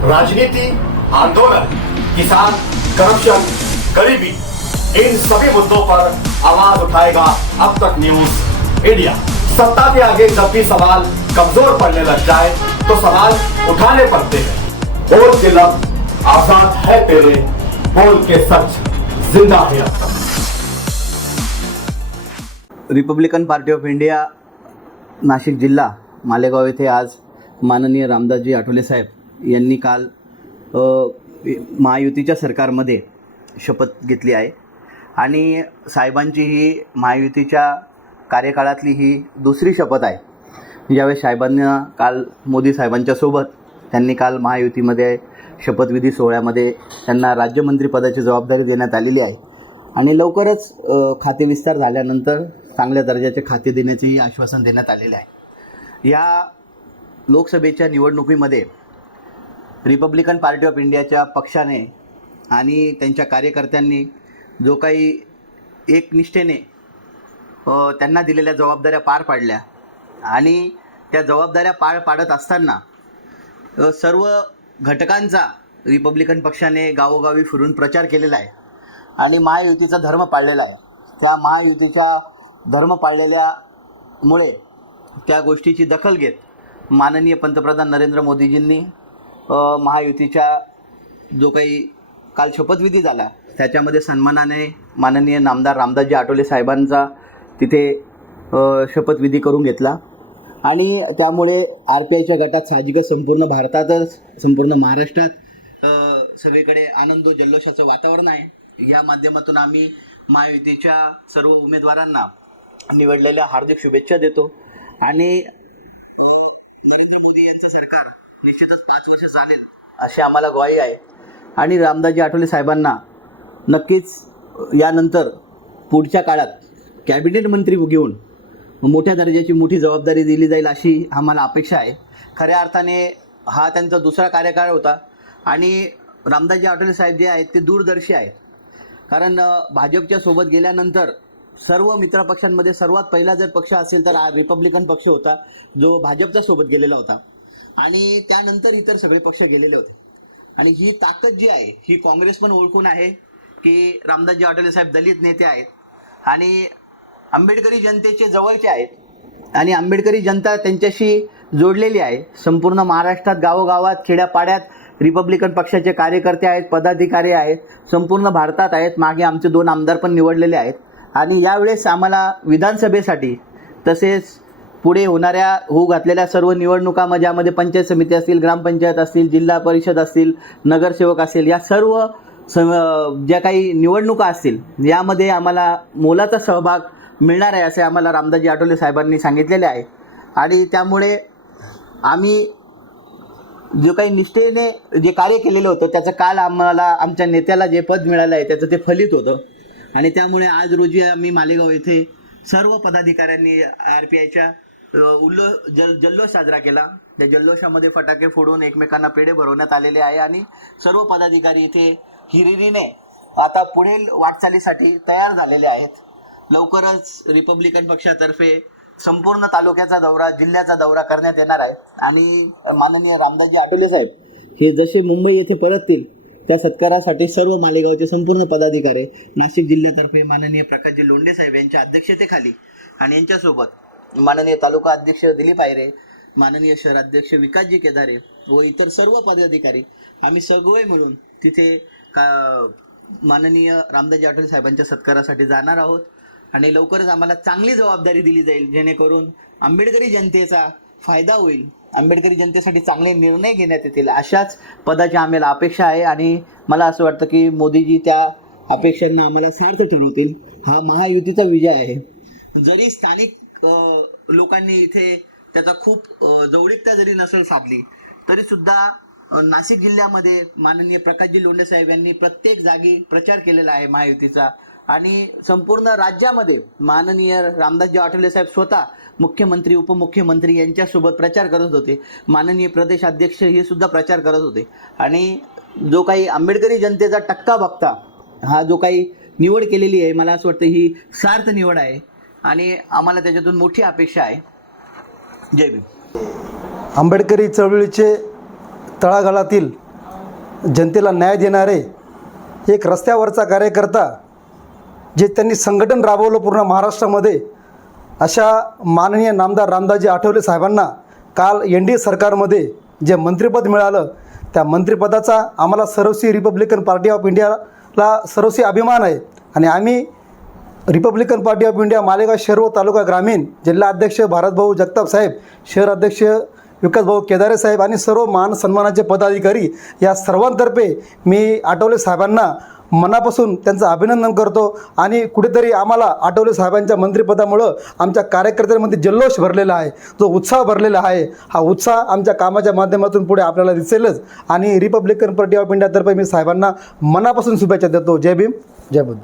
राजनीति, आंदोलन, किसान, करप्शन, गरीबी, इन सभी मुद्दों पर आवाज उठाएगा अब तक न्यूज इंडिया। सत्ता के आगे जब भी सवाल कमजोर पड़ने लग जाए तो सवाल उठाने पड़ते हैं। बोल के लब आजाद है तेरे, बोल के सच जिंदा है अब तक। Republican party of India Nashik जिल्हा मालेगाव येथे आज माननीय रामदासजी आठवले साहेब यांनी काल महायुतीच्या सरकारमध्ये शपथ घेतली आहे आणि साहेबांची ही महायुतीच्या कार्यकाळातली ही दुसरी शपथ आहे। ज्यावेळेस साहेबांना काल मोदी साहेबांच्या सोबत त्यांनी काल महायुतीमध्ये शपथविधी सोहळ्यामध्ये त्यांना राज्यमंत्रीपदाची जबाबदारी देण्यात आलेली आहे आणि लवकरच खाते विस्तार झाल्यानंतर चांगल्या दर्जाचे खाते देण्याचेही आश्वासन देण्यात आलेले आहे। या लोकसभेच्या निवडणुकीमध्ये रिपब्लिकन पार्टी ऑफ इंडियाच्या पक्षाने आणि त्यांच्या कार्यकर्त्यांनी जो काही एकनिष्ठेने त्यांना दिलेल्या जबाबदाऱ्या पार पाडल्या आणि त्या जबाबदाऱ्या पार पाडत असताना सर्व घटकांचा रिपब्लिकन पक्षाने गावोगावी फिरून प्रचार केलेला आहे आणि महायुतीचा धर्म पाळलेला आहे। त्या महायुतीच्या धर्म पाळलेल्यामुळे त्या गोष्टीची दखल घेत माननीय पंतप्रधान नरेंद्र मोदीजींनी महायुतीच्या जो काही काल शपथविधी झाला त्याच्यामध्ये सन्मानाने माननीय नामदार रामदासजी आठवले साहेबांचा तिथे शपथविधी करून घेतला आणि त्यामुळे RPIच्या गटात साहजिकच संपूर्ण भारतातच संपूर्ण महाराष्ट्रात सगळीकडे आनंद जल्लोषाचं वातावरण आहे। या माध्यमातून आम्ही महायुतीच्या सर्व उमेदवारांना निवडलेल्या हार्दिक शुभेच्छा देतो आणि नरेंद्र मोदी यांचं सरकार निश्चितच 5 वर्ष चालेल अशी आम्हाला ग्वाही आहे आणि रामदासजी आठवले साहेबांना नक्कीच यानंतर पुढच्या काळात कॅबिनेट मंत्री घेऊन मोठ्या दर्जाची मोठी जबाबदारी दिली जाईल अशी आम्हाला अपेक्षा आहे। खऱ्या अर्थाने हा त्यांचा दुसरा कार्यकाळ होता आणि रामदासजी आठवले साहेब जे आहेत ते दूरदर्शी आहेत, कारण भाजपच्या सोबत गेल्यानंतर सर्व मित्रपक्षांमध्ये सर्वात पहिला जर पक्ष असेल तर रिपब्लिकन पक्ष होता जो भाजपच्या सोबत गेलेला होता आणि त्यानंतर इतर सगळे पक्ष गेलेले होते आणि ही ताकद जी आहे ही काँग्रेस पण ओळखून आहे की रामदासजी आठवले साहेब दलित नेते आहेत आणि आंबेडकरी जनतेचे जवळचे आहेत आणि आंबेडकरी जनता त्यांच्याशी जोडलेली आहे। संपूर्ण महाराष्ट्रात गावोगावात खेड्यापाड्यात रिपब्लिकन पक्षाचे कार्यकर्ते आहेत, पदाधिकारी आहेत, संपूर्ण भारतात आहेत। मागे आमचे 2 आमदार पण निवडलेले आहेत आणि यावेळेस आम्हाला विधानसभेसाठी तसेच पुढे होऊ घातलेल्या सर्व निवडणुका ज्यामध्ये पंचायत समिती असतील, ग्रामपंचायत असतील, जिल्हा परिषद असतील, नगरसेवक असेल, या सर्व ज्या काही निवडणुका असतील यामध्ये आम्हाला मोलाचा सहभाग मिळणार आहे असे आम्हाला रामदासजी आठवले साहेबांनी सांगितलेले आहे आणि त्यामुळे आम्ही जो काही निष्ठेने जे कार्य केलेलं होतं त्याचं काल आम्हाला आमच्या नेत्याला जे पद मिळालं आहे त्याचं ते फलित होतं आणि त्यामुळे आज रोजी आम्ही मालेगाव येथे सर्व पदाधिकाऱ्यांनी RPIच्या जल्लोष साजरा केला। त्या जल्लोषामध्ये फटाके फोडून एकमेकांना पेढे भरवण्यात आलेले आहे आणि सर्व पदाधिकारी इथे हिरिरीने आता पुढील वाटचालीसाठी तयार झालेले आहेत। लवकरच रिपब्लिकन पक्षातर्फे संपूर्ण तालुक्याचा दौरा, जिल्ह्याचा दौरा करण्यात येणार आहे आणि माननीय रामदासजी आठवले साहेब हे जसे मुंबई येथे परततील त्या सत्कारासाठी सर्व मालेगावचे संपूर्ण पदाधिकारी नाशिक जिल्ह्यातर्फे माननीय प्रकाशजी लोंढे साहेब यांच्या अध्यक्षतेखाली आणि यांच्यासोबत माननीय तालुका अध्यक्ष दिलीप आयरे, माननीय शहराध्यक्ष विकासजी केदारे व इतर सर्व पदाधिकारी आम्ही सगळे मिळून तिथे माननीय रामदासजी आठवले साहेबांच्या सत्कारासाठी जाणार आहोत आणि लवकरच आम्हाला चांगली जबाबदारी दिली जाईल जेणेकरून आंबेडकरी जनतेचा फायदा होईल, आंबेडकरी जनतेसाठी चांगले निर्णय घेण्यात येतील अशाच पदाची आम्हाला अपेक्षा आहे आणि मला असं वाटतं की मोदीजी त्या अपेक्षांना आम्हाला सार्थ ठरवतील। हा महायुतीचा विजय आहे। जरी स्थानिक लोकांनी इथे त्याचा खूप जवळीकता जरी नसेल साधली तरी सुद्धा नाशिक जिल्ह्यामध्ये माननीय प्रकाशजी लोंढे साहेब यांनी प्रत्येक जागी प्रचार केलेला आहे महायुतीचा आणि संपूर्ण राज्यामध्ये माननीय रामदासजी आठवले साहेब स्वतः मुख्यमंत्री, उपमुख्यमंत्री यांच्यासोबत प्रचार करत होते। माननीय प्रदेश अध्यक्ष हे सुद्धा प्रचार करत होते आणि जो काही आंबेडकरी जनतेचा टक्का बघता हा जो काही निवड केलेली आहे मला असं वाटतं ही सार्थ निवड आहे आणि आम्हाला त्याच्यातून मोठी अपेक्षा आहे। जय भीम। आंबेडकरी चळवळीचे तळागाळातील जनतेला न्याय देणारे एक रस्त्यावरचा कार्यकर्ता, जे त्यांनी संघटन राबवलं पूर्ण महाराष्ट्रामध्ये, अशा माननीय नामदार रामदासजी आठवले साहेबांना काल NDA सरकारमध्ये जे मंत्रिपद मिळालं, त्या मंत्रिपदाचा आम्हाला सर्वस्वी रिपब्लिकन पार्टी ऑफ इंडियाला सर्वस्वी अभिमान आहे. आणि आम्ही Republican party of India Malegaon शहर व तालुका ग्रामीण, जिल्हा अध्यक्ष भारतभाऊ जगताप साहेब, शहर अध्यक्ष विकासभाऊ केदारे साहेब आणि सर्व मान सन्मानाचे पदाधिकारी या सर्वांतर्फे मी आठवले साहेबांना मनापासून त्यांचं अभिनंदन करतो. आणि कुठेतरी आम्हाला आठवले साहेबांच्या मंत्रिपदामुळं आमच्या कार्यकर्त्यांमध्ये जल्लोष भरलेला आहे, जो उत्साह भरलेला आहे, हा उत्साह आमच्या कामाच्या माध्यमातून पुढे आपल्याला दिसेलच. आणि रिपब्लिकन पार्टी ऑफ इंडियातर्फे मी साहेबांना मनापासून शुभेच्छा देतो. जय भीम, जय बुद्ध.